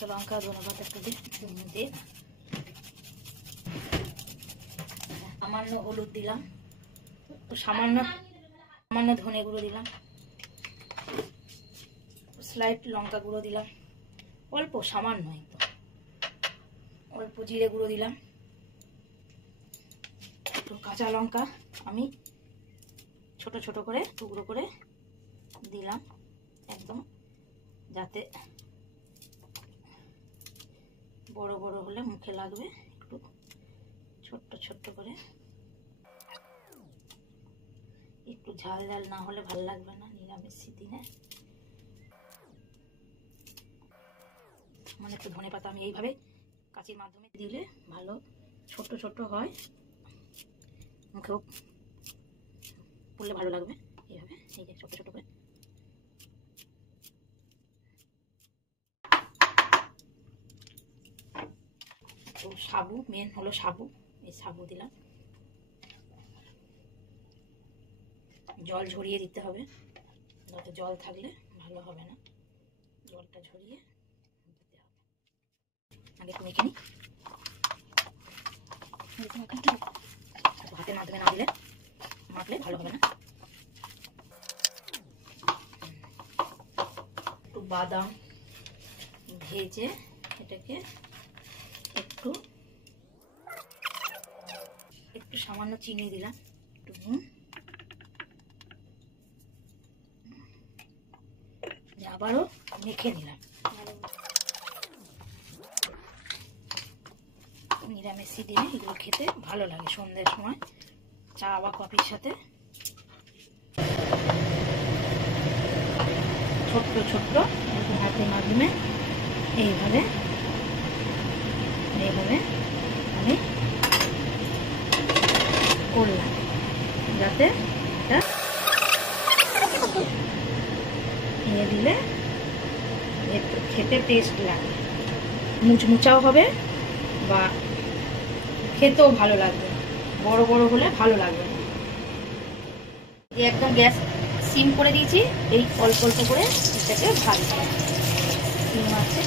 কাঁচা লঙ্কা ধনেপাতা একটু দিয়ে সামান্য হলুদ দিলাম, সামান্য সামান্য ধনে গুঁড়ো দিলাম, স্লাইড লঙ্কা গুঁড়ো দিলাম, অল্প সামান্য একদম অল্প জিরে গুঁড়ো দিলাম, একটু কাঁচা লঙ্কা আমি ছোট ছোট করে টুকরো করে দিলাম, একদম যাতে বড় বড় হলে মুখে লাগবে, একটু ছোট্ট ছোট্ট করে, একটু ঝাল ঝাল না হলে ভালো লাগবে না নিরামিষ দিনে। মানে একটু ধনে পাতা আমি এইভাবে কাঁচির মাধ্যমে দিলে ভালো ছোট্ট ছোট্ট হয়, মুখেও পড়লে ভালো লাগবে। এইভাবে এই যে ছোট্ট ছোট্ট করে তো সাবু, মেন হলো সাবু, এই সাবু দিলাম, জল ঝরিয়ে দিতে হবে, যাতে জল থাকলে ভালো হবে না, জলটা ঝরিয়ে দিতে হবে। আগে একটু মেখে নিই, হাতের মাধ্যমে না দিলে মাখলে ভালো হবে না। একটু বাদাম ভেজে এটাকে একটু একটু সামান্য চিনি দিলাম, একটু নুন, আবারও মেখে নিলাম। নিরামিষি দিনে এগুলো খেতে ভালো লাগে, সন্ধ্যের সময় চা বা কফির সাথে। ছোট্ট ছোট্ট হাতের মাধ্যমে এইভাবে এইভাবে আমি করলাম, যাতে এটা নিয়ে দিলে খেতে টেস্ট লাগে, মুচমুচাও হবে বা খেতেও ভালো লাগবে, বড় বড় হলে ভালো লাগবে না। একদম গ্যাস সিম করে দিয়েছি, এই অল্প অল্প করে এটাকে ভাজবো, সিম আছে।